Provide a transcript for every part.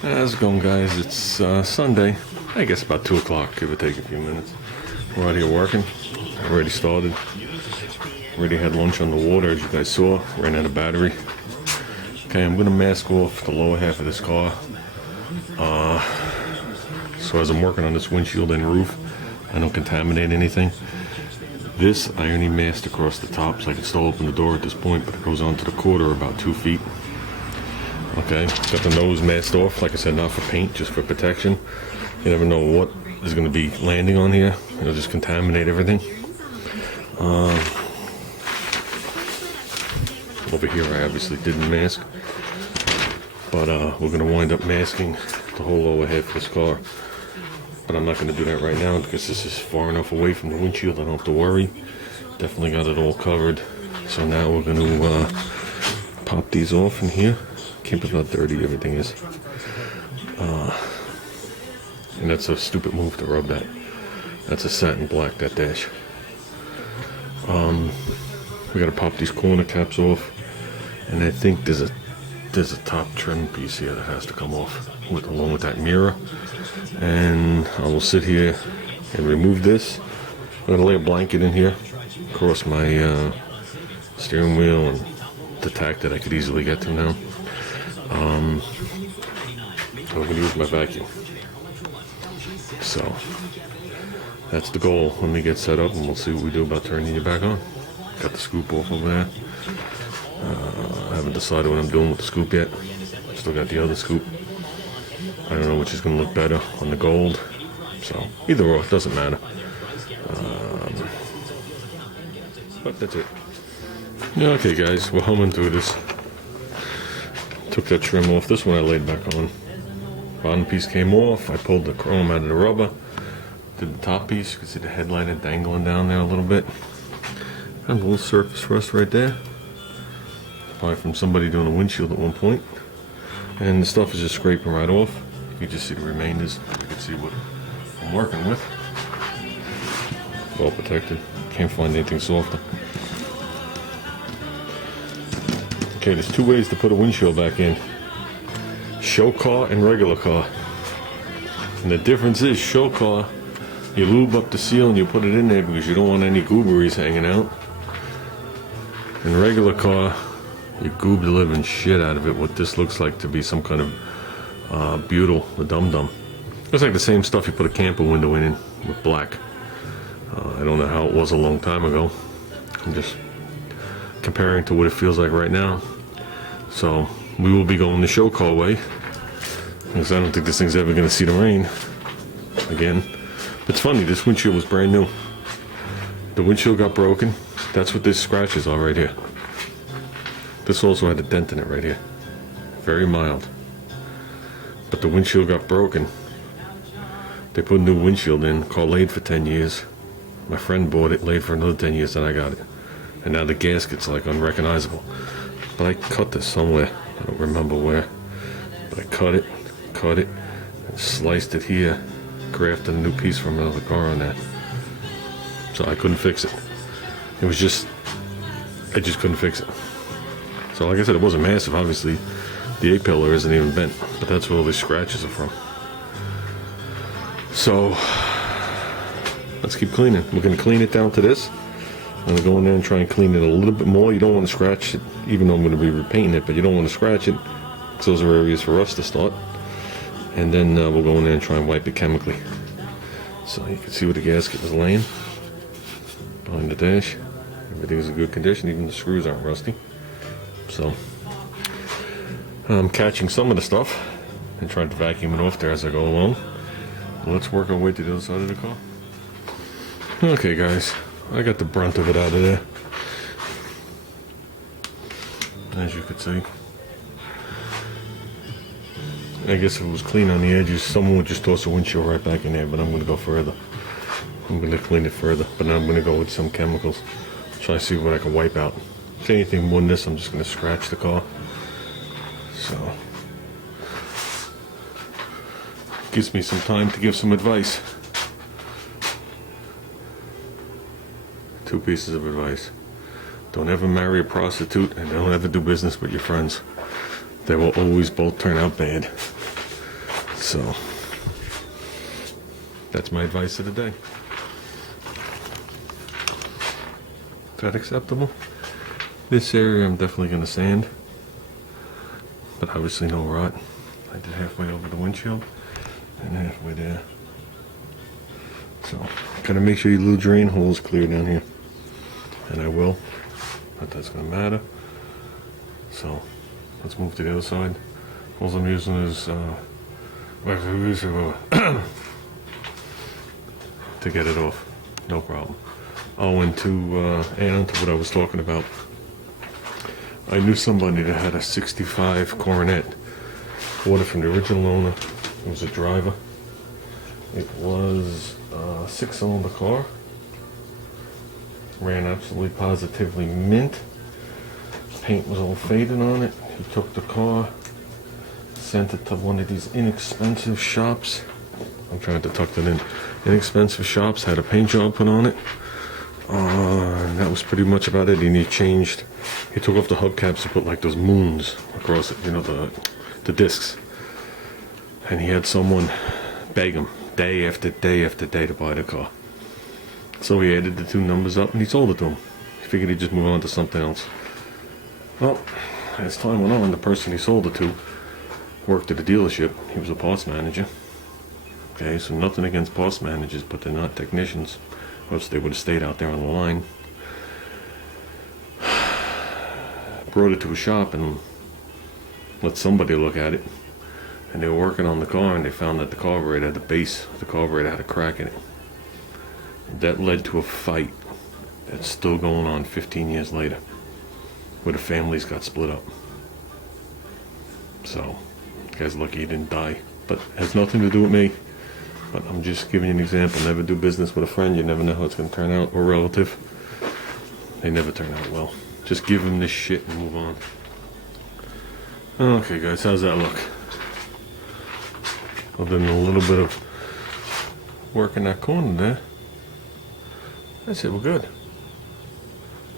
How's it going, guys? It's Sunday. I guess about 2 o'clock, give or take a few minutes. We're out here working. Already started. Already had lunch on the water, as you guys saw. Ran out of battery. Okay, I'm going to mask off the lower half of this car. So as I'm working on this windshield and roof, I don't contaminate anything. This, I only masked across the top, so I can still open the door at this point, but it goes onto the quarter about 2 feet. Okay, got the nose masked off, like I said, not for paint, just for protection. You never know what is going to be landing on here. It'll just contaminate everything. Over here I obviously didn't mask, but we're going to wind up masking the whole lower half of this car. But I'm not going to do that right now because this is far enough away from the windshield. I don't have to worry. Definitely got it all covered. So now we're going to pop these off in here. Can't believe how dirty everything is. And that's a stupid move to rub that. That's a satin black, that dash. We gotta pop these corner caps off, and I think there's a top trim piece here that has to come off along with that mirror. And I will sit here and remove this. I'm gonna lay a blanket in here across my steering wheel and the tack that I could easily get to now. I'm going to use my vacuum. So that's the goal. Let me get set up and we'll see what we do about turning you back on. Got the scoop off over there. I haven't decided what I'm doing with the scoop yet. Still got the other scoop. I don't know which is going to look better on the gold. So either or, it doesn't matter. But that's it. Yeah, okay guys, we're humming through this. Took that trim off. This one I laid back on. Bottom piece came off. I pulled the chrome out of the rubber. Did the top piece. You can see the headliner dangling down there a little bit. Kind of a little surface rust right there. Probably from somebody doing a windshield at one point. And the stuff is just scraping right off. You can just see the remainders. You can see what I'm working with. Well protected. Can't find anything softer. Okay, there's two ways to put a windshield back in. Show car and regular car. And the difference is, show car, you lube up the seal and you put it in there because you don't want any gooberies hanging out. And regular car, you goob the living shit out of it. What this looks like to be some kind of butyl, the dum-dum. It's like the same stuff you put a camper window in with black. I don't know how it was a long time ago. I'm just comparing to what it feels like right now. So we will be going the show car way because I don't think this thing's ever going to see the rain again. It's funny, this windshield was brand new. The windshield got broken. That's what this scratches are right here. This also had a dent in it right here. Very mild. But the windshield got broken. They put a new windshield in. Car laid for 10 years. My friend bought it, laid for another 10 years, and I got it. And now the gasket's like unrecognizable. But I cut this somewhere. I don't remember where. But I cut it, and sliced it here. Grafted a new piece from another car on that. So I couldn't fix it. It was just, I just couldn't fix it. So like I said, it wasn't massive. Obviously, the A-pillar isn't even bent. But that's where all these scratches are from. So, let's keep cleaning. We're going to clean it down to this. I'm going to go in there and try and clean it a little bit more. You don't want to scratch it, even though I'm going to be repainting it, but you don't want to scratch it, because those are areas for us to start. And then we'll go in there and try and wipe it chemically. So you can see where the gasket was laying, behind the dash. Everything's in good condition, even the screws aren't rusty. So, I'm catching some of the stuff and trying to vacuum it off there as I go along. Let's work our way to the other side of the car. Okay guys, I got the brunt of it out of there, as you could see. I guess if it was clean on the edges, someone would just toss a windshield right back in there, but I'm going to go further. I'm going to clean it further, but now I'm going to go with some chemicals. Try to see what I can wipe out. If anything more than this, I'm just going to scratch the car. So, gives me some time to give some advice. 2 pieces of advice. Don't ever marry a prostitute, and don't ever do business with your friends. They will always both turn out bad. So that's my advice of the day. Is that acceptable? This area I'm definitely going to sand, but obviously no rot. I did halfway over the windshield and halfway there. So gotta make sure your little drain hole is clear down here, and I will. Not that's going to matter. So let's move to the other side. All I'm using is to get it off. No problem. Oh, and to add on to what I was talking about, I knew somebody that had a 65 Coronet. Bought it from the original owner. It was a driver. It was a 6-cylinder car. Ran absolutely positively mint. Paint was all faded on it. He took the car, sent it to one of these inexpensive shops. I'm trying to tuck that in. Inexpensive shops, had a paint job put on it. And that was pretty much about it. And he changed. He took off the hubcaps and put like those moons across it, you know, the discs. And he had someone beg him day after day after day to buy the car. So he added the 2 numbers up and he sold it to him. He figured he'd just move on to something else. Well, as time went on, the person he sold it to worked at a dealership. He was a parts manager. Okay, so nothing against parts managers, but they're not technicians, or else they would have stayed out there on the line. Brought it to a shop and let somebody look at it. And they were working on the car and they found that the carburetor had the base of the carburetor had a crack in it. That led to a fight that's still going on 15 years later, where the families got split up. So, the guy's lucky he didn't die, but it has nothing to do with me. But I'm just giving you an example. Never do business with a friend. You never know how it's going to turn out, or relative. They never turn out well. Just give them this shit and move on. Okay, guys, how's that look? Other than a little bit of work in that corner there, that's it. We're good.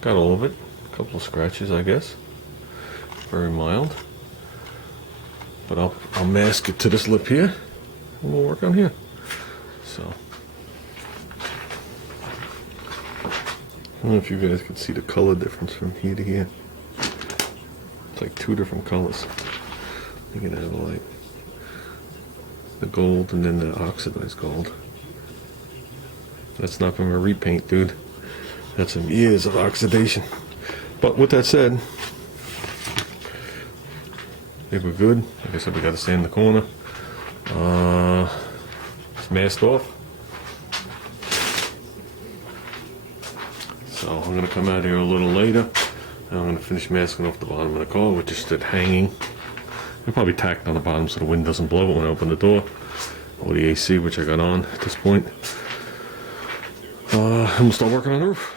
Got all of it. A couple of scratches, I guess. Very mild. But I'll mask it to this lip here, and we'll work on here. So, I don't know if you guys can see the color difference from here to here. It's like 2 different colors. You can have like the gold and then the oxidized gold. That's not from a repaint, dude. That's some years of oxidation. But with that said, I think we're good. Like I said, we got to sand the corner. It's masked off. So I'm going to come out here a little later. And I'm going to finish masking off the bottom of the car, which is still hanging. I'll probably tack it on the bottom so the wind doesn't blow it when I open the door. Or the AC, which I got on at this point. And we'll start working on the roof.